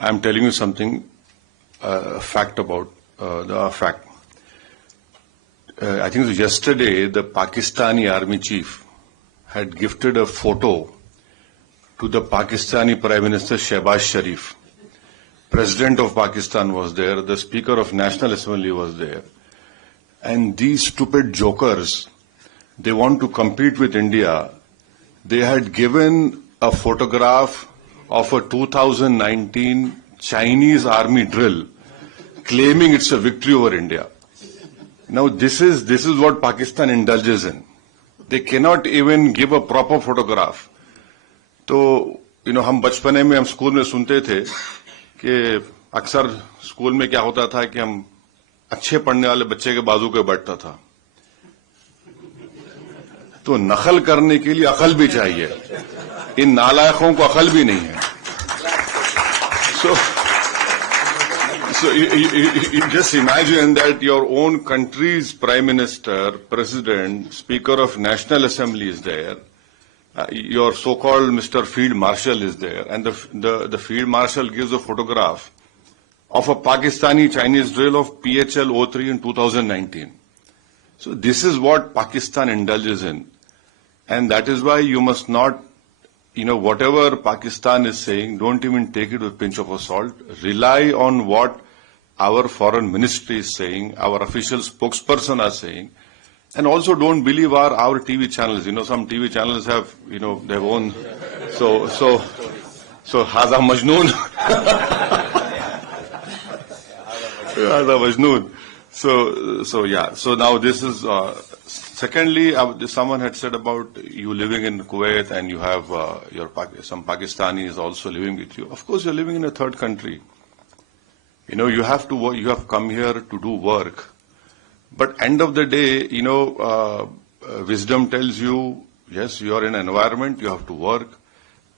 I'm telling you something, fact about the fact. I think it was yesterday, the Pakistani army chief had gifted a photo to the Pakistani Prime Minister Shehbaz Sharif. President of Pakistan was there, the Speaker of National Assembly was there. And these stupid jokers, they want to compete with India. They had given a photograph of a 2019 Chinese army drill, claiming it's a victory over India. Now this is what Pakistan indulges in. They cannot even give a proper photograph. तो हम बचपने में हम school में सुनते थे कि अक्सर स्कूल में क्या होता था कि हम अच्छे पढ़ने वाले बच्चे के बाजू पे बैठता था. तो नकल करने के लिए अकल भी चाहिए. इन नालायकों को अकल भी नहीं है. So you just imagine that your own country's Prime Minister, President, Speaker of National Assembly is there. Your so-called Mr. Field Marshal is there, and the Field Marshal gives a photograph of a Pakistani Chinese drill of PHL-03 in 2019. So this is what Pakistan indulges in, and that is why you must not, whatever Pakistan is saying, don't even take it with a pinch of salt. Rely on what our foreign ministry is saying, our official spokesperson are saying. And also don't believe our TV channels. Some TV channels have, their own. So Haza Majnoon. Haza Majnoon. So yeah. So now this is, secondly, someone had said about you living in Kuwait and you have some Pakistanis also living with you. Of course, you're living in a third country. You have to work, you have come here to do work. But end of the day, wisdom tells you, yes, you are in an environment, you have to work.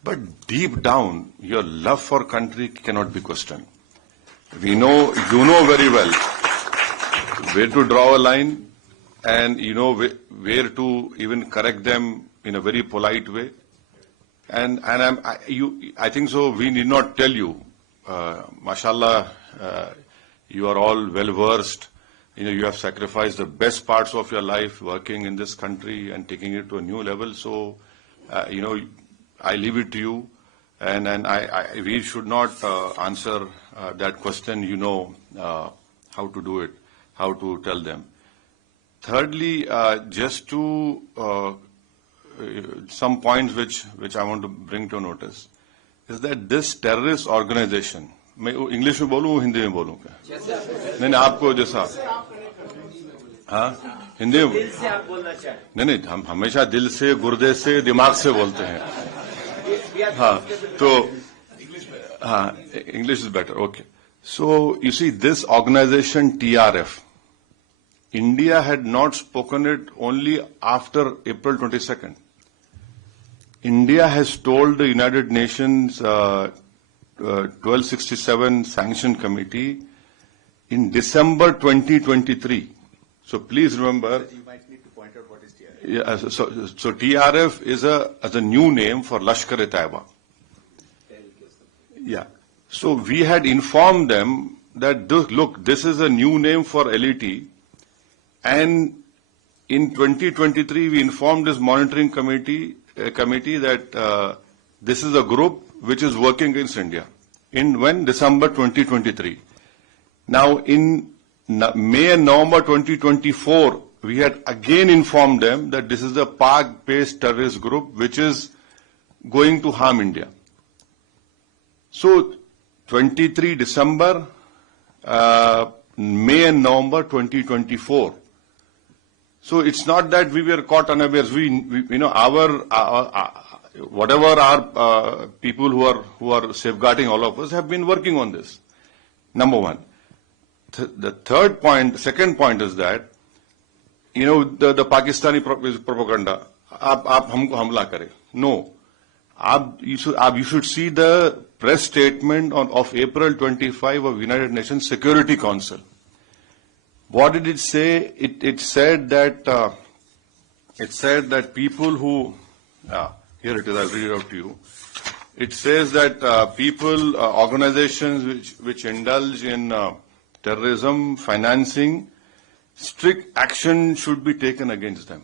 But deep down, your love for country cannot be questioned. You know very well where to draw a line, and where to even correct them in a very polite way. And I think so. We need not tell you, mashallah, you are all well versed. You have sacrificed the best parts of your life working in this country and taking it to a new level. So, I leave it to you, and we should not answer that question. How to do it, how to tell them. Thirdly, just to some points which I want to bring to notice is that this terrorist organization. मैं English में बोलूं हिंदी में बोलूं क्या? नहीं आपको जैसा हाँ हिंदी में नहीं हम हमेशा दिल से गुर्दे से दिमाग से बोलते हैं हाँ तो हाँ English is better okay so you see this organisation TRF India had not spoken it only after April 22nd. India has told the United Nations 1267 Sanction Committee in December 2023. So please remember. You might need to point out what is TRF. Yeah, so TRF is a new name for Lashkar-e-Taiba. Yeah. So we had informed them that look, this is a new name for LET, and in 2023 we informed this monitoring committee that this is a group which is working against India. When? December 2023. Now, in May and November 2024, we had again informed them that this is a Pak-based terrorist group which is going to harm India. So, 23 December, May and November 2024. So, it's not that we were caught unawares. Whatever our people who are safeguarding all of us have been working on this. Number one. The second point is that, the Pakistani propaganda, आप हमको हमला करें. No. You should see the press statement of April 25 of United Nations Security Council. What did it say? It said that people who here it is, I'll read it out to you. it says that people, organizations which indulge in terrorism, financing, strict action should be taken against them.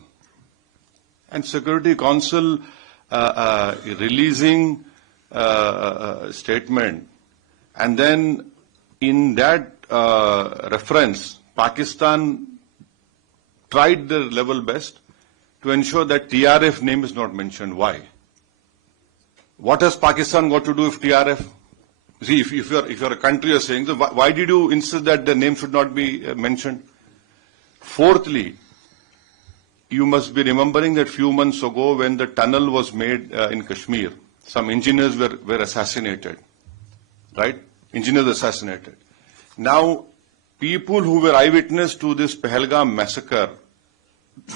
And Security Council releasing a statement, and then in that reference, Pakistan tried their level best to ensure that TRF name is not mentioned. Why? What has Pakistan got to do with TRF? See, if you're a country, you're saying, so why did you insist that the name should not be mentioned? Fourthly, you must be remembering that few months ago when the tunnel was made in Kashmir, some engineers were assassinated, right? Engineers assassinated. Now, people who were eyewitness to this Pahalgam massacre,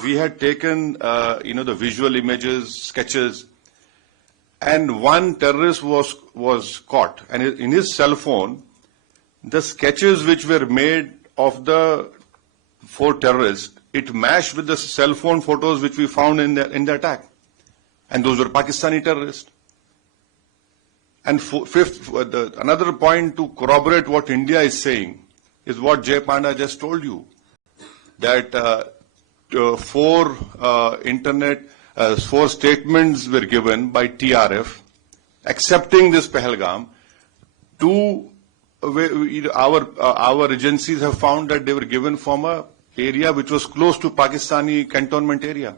we had taken, the visual images, sketches, and one terrorist was caught. And in his cell phone, the sketches which were made of the 4 terrorists, it matched with the cell phone photos which we found in the attack. And those were Pakistani terrorists. And fifth, another point to corroborate what India is saying is what Jay Panda just told you, that 4 statements were given by TRF accepting this Pahalgam. 2, our agencies have found that they were given from a area which was close to Pakistani cantonment area.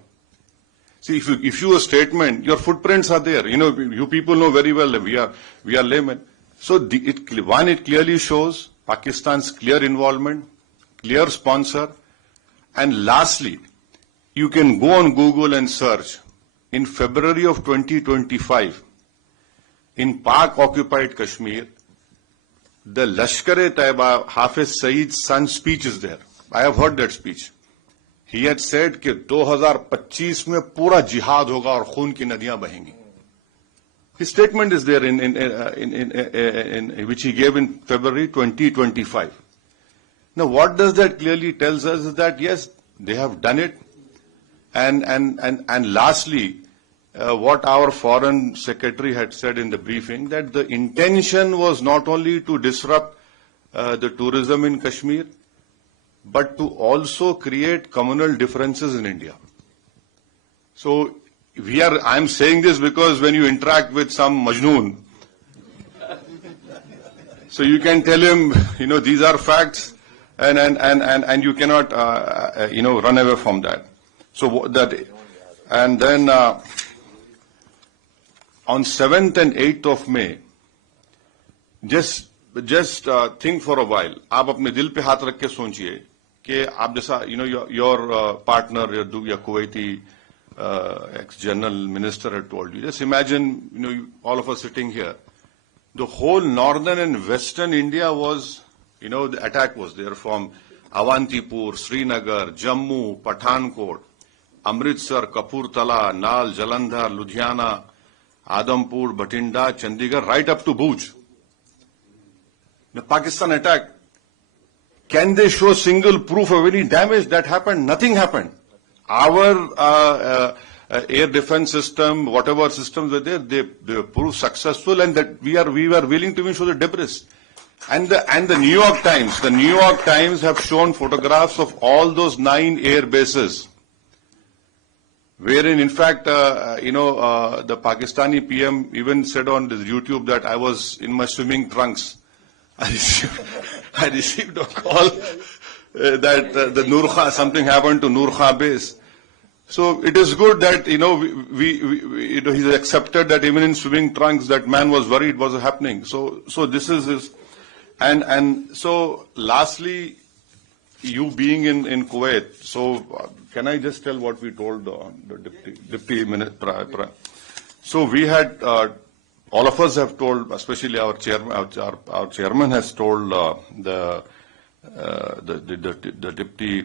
See, if you issue a statement, your footprints are there. You people know very well that we are laymen. So it clearly shows Pakistan's clear involvement, clear sponsor, and lastly, you can go on Google and search. In February of 2025, in Pak-occupied Kashmir, the Lashkar-e-Taiba, Hafiz Saeed's son's speech is there. I have heard that speech. He had said कि 2025 में पूरा जिहाद होगा और खून की नदियां बहेंगी. His statement is there in which he gave in February 2025. Now, what does that clearly tells us is that yes, they have done it, and lastly, what our foreign secretary had said in the briefing, that the intention was not only to disrupt the tourism in Kashmir, but to also create communal differences in India. So I'm saying this because when you interact with some Majnoon, so you can tell him, these are facts, and you cannot, run away from that. So that, and then on 7th and 8th of May, just think for a while. आप अपने दिल पे हाथ रख के सोचिए कि आप जैसा, your partner, your Kuwaiti ex-general minister had told you. Just imagine, all of us sitting here. The whole northern and western India was, the attack was there from Avantipur, Srinagar, Jammu, Pathankot, Amritsar, Kapurthala, Nal, Jalandhar, Ludhiana, Adampur, Bathinda, Chandigarh, right up to Bhuj. The Pakistan attack. Can they show single proof of any damage that happened? Nothing happened. Our air defense system, whatever systems were there, they proved successful, and that we were willing to even show the debris. And the New York Times have shown photographs of all those 9 air bases, wherein in fact, the Pakistani PM even said on this YouTube that I was in my swimming trunks. I received a call that the Nurkha, something happened to Nurkha base. So it is good that he's accepted that even in swimming trunks that man was worried what was happening. So this is his, and so lastly, you being in Kuwait. So can I just tell what we told the deputy minister? So we had. All of us have told, especially our chairman has told the deputy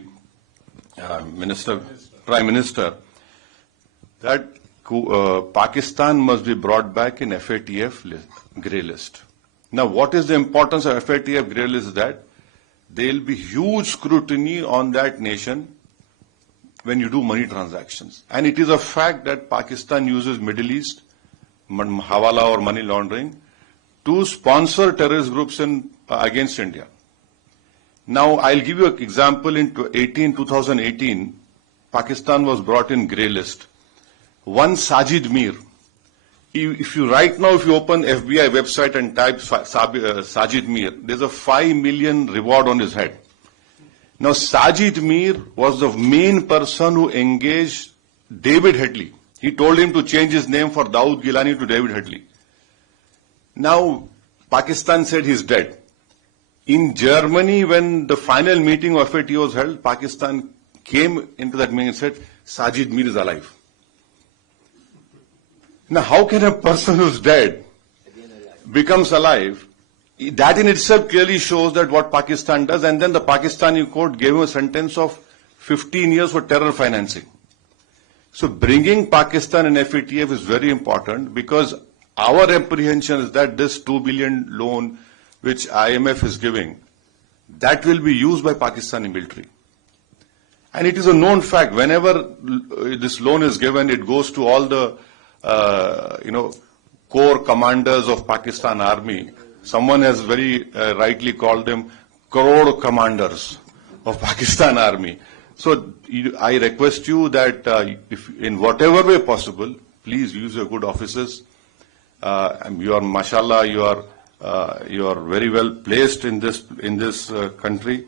minister, prime minister, that Pakistan must be brought back in FATF grey list. Now, what is the importance of FATF grey list? That there will be huge scrutiny on that nation when you do money transactions, and it is a fact that Pakistan uses Middle East hawala or money laundering, to sponsor terrorist groups against India. Now, I'll give you an example. In 2018, Pakistan was brought in grey list. One Sajid Mir. If you open FBI website and type Sajid Mir, there's a 5 million reward on his head. Now, Sajid Mir was the main person who engaged David Headley. He told him to change his name for Dawood Gilani to David Headley. Now, Pakistan said he's dead. In Germany, when the final meeting of FATF was held, Pakistan came into that meeting and said, Sajid Mir is alive. Now, how can a person who's dead becomes alive? That in itself clearly shows that what Pakistan does, and then the Pakistani court gave him a sentence of 15 years for terror financing. So bringing Pakistan and FATF is very important, because our apprehension is that this 2 billion loan which IMF is giving, that will be used by Pakistani military. And it is a known fact, whenever this loan is given, it goes to all the core commanders of Pakistan Army. Someone has very rightly called them crore commanders of Pakistan Army. So I request you that if in whatever way possible, please use your good offices. You are, mashallah, you are very well placed in this country,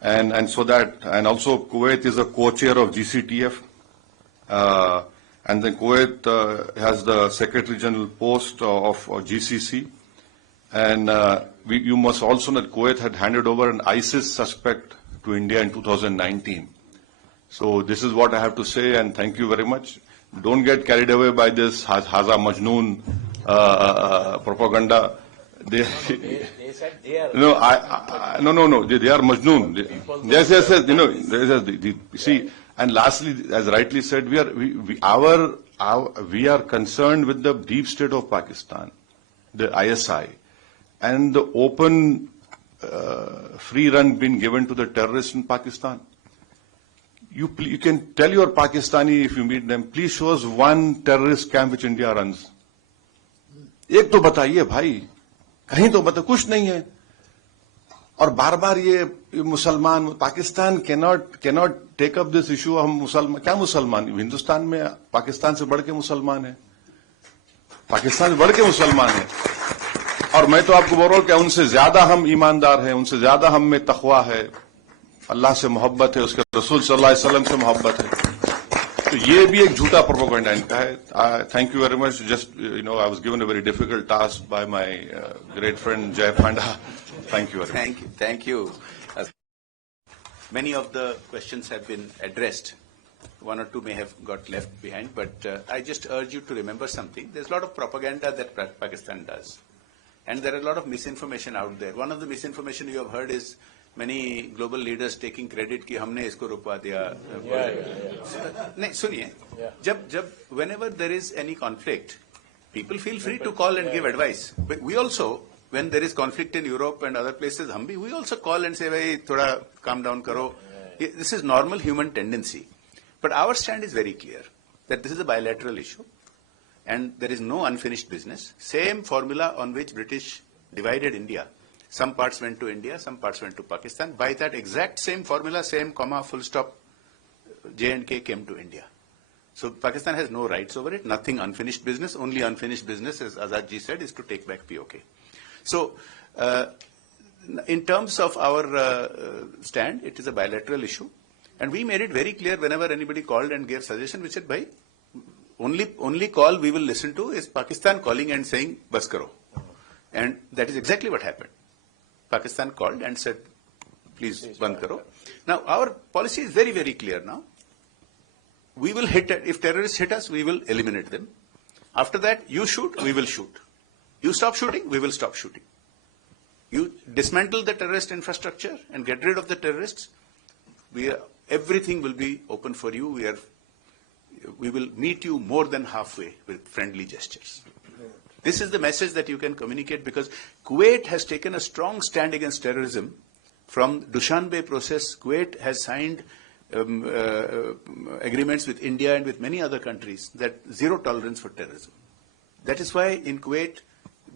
and so that, and also Kuwait is a co-chair of GCTF. And then Kuwait has the Secretary General post of GCC. And you must also know that Kuwait had handed over an ISIS suspect to India in 2019. So this is what I have to say, and thank you very much. Don't get carried away by this Haza Majnoon propaganda. They said they are. No, no. They are Majnoon. Yes. See. And lastly, as rightly said, we are concerned with the deep state of Pakistan, the ISI, and the open free run being given to the terrorists in Pakistan. You can tell your Pakistani, if you meet them, please show us one terrorist camp which India runs. एक तो बताइए भाई, कहीं तो बताइए, कुछ नहीं है. और बार बार ये मुसलमान, Pakistan cannot take up this issue. हम मुसलमान, क्या मुसलमान, हिंदुस्तान में पाकिस्तान से बढ़ के मुसलमान है, पाकिस्तान से बढ़ के मुसलमान है. और मैं तो आपको बोल रहा हूं कि उनसे ज्यादा हम ईमानदार हैं, उनसे ज्यादा हम में तकवा है, अल्लाह से मोहब्बत है, उसके रसूल सल्लल्लाहु अलैहि वसल्लम से मोहब्बत है. तो ये भी एक झूठा प्रोपेगेंडा इनका है. Thank you very much. Just I was given a very difficult task by my great friend जय पांडा. Thank you very much. Thank you. Many of the questions have been addressed. One or two may have got left behind, but I just urge you to remember something. There's a lot of propaganda that Pakistan does. And there are a lot of misinformation out there. One of the misinformation you have heard is many global leaders taking credit कि हमने इसको रुकवा दिया. नहीं, सुनिए. Whenever there is any conflict, people feel free to call and give advice. But we also, when there is conflict in Europe and other places, we also call and say, "Bhai, thoda calm down karo." This is normal human tendency. But our stand is very clear that this is a bilateral issue, and there is no unfinished business. Same formula on which British divided India. Some parts went to India, some parts went to Pakistan. By that exact same formula, same comma, full stop, J&K came to India. So Pakistan has no rights over it. Nothing unfinished business. Only unfinished business, as Azad ji said, is to take back POK. So, in terms of our stand, it is a bilateral issue, and we made it very clear whenever anybody called and gave suggestion. We said, "Bhai, only call we will listen to is Pakistan calling and saying bas karo," and that is exactly what happened. Pakistan called and said, "Please band karo." Now, our policy is very, very clear now. We will hit it. If terrorists hit us, we will eliminate them. After that, you shoot, we will shoot. You stop shooting, we will stop shooting. You dismantle the terrorist infrastructure and get rid of the terrorists, everything will be open for you. We will meet you more than halfway with friendly gestures. This is the message that you can communicate, because Kuwait has taken a strong stand against terrorism. From Dushanbe process, Kuwait has signed agreements with India and with many other countries that zero tolerance for terrorism. That is why in Kuwait,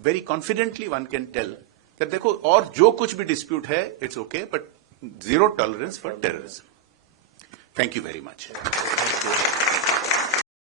very confidently one can tell that देखो और जो कुछ भी dispute है, it's okay, but zero tolerance for terrorism. Thank you very much. Thank you.